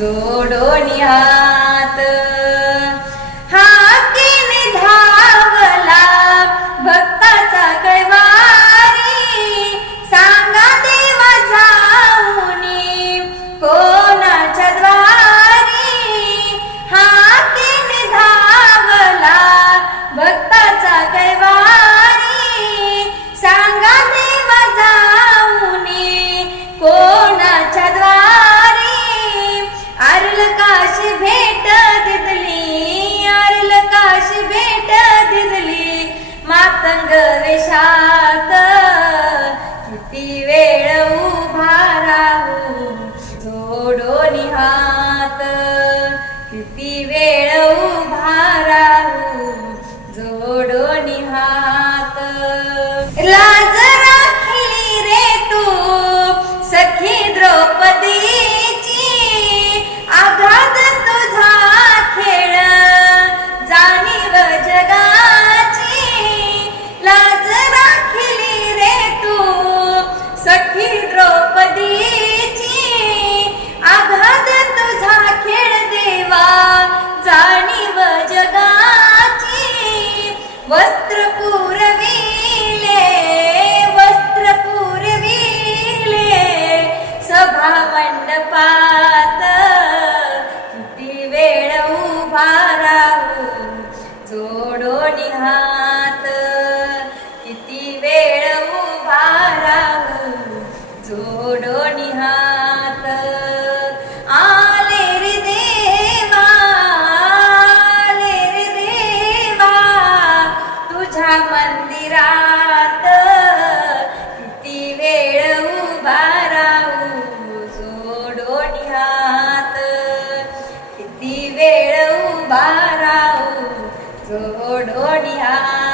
जोडोनी हात हाकेने धावला भक्ताचा कैवारी सांगा देवा जाऊनी कोणाच्या द्वारी हाकेने धावला भक्ताचा कैवारी सांगा देवा जाऊनी कोणाच्या द्वारी आरल काशी भेट दिदली आरल काशी भेट दिदली मातंग वेशात किती वेळ उभा राहू जोडोनी हात किती वेळ उभा राहू जोडोनी हात लाज राखली रे तू सखी द्रौपदीची आघात तुझा खेळ जाणीव जगाची लाज राखली रे तू सखी द्रौपदीची आघात तुझा खेळ देवा जाणीव जगाची वस्त्र पुरविले सभा मंडपात किती वेळ उभा राहू जोडोनी हात किती वेळ उभा राहू जोडोनी हात आले रे देवा तुझ्या मंदिरात किती वेळ उभा राहू जोडोनी हात किती वेळ उभा राहू जोडोनी हात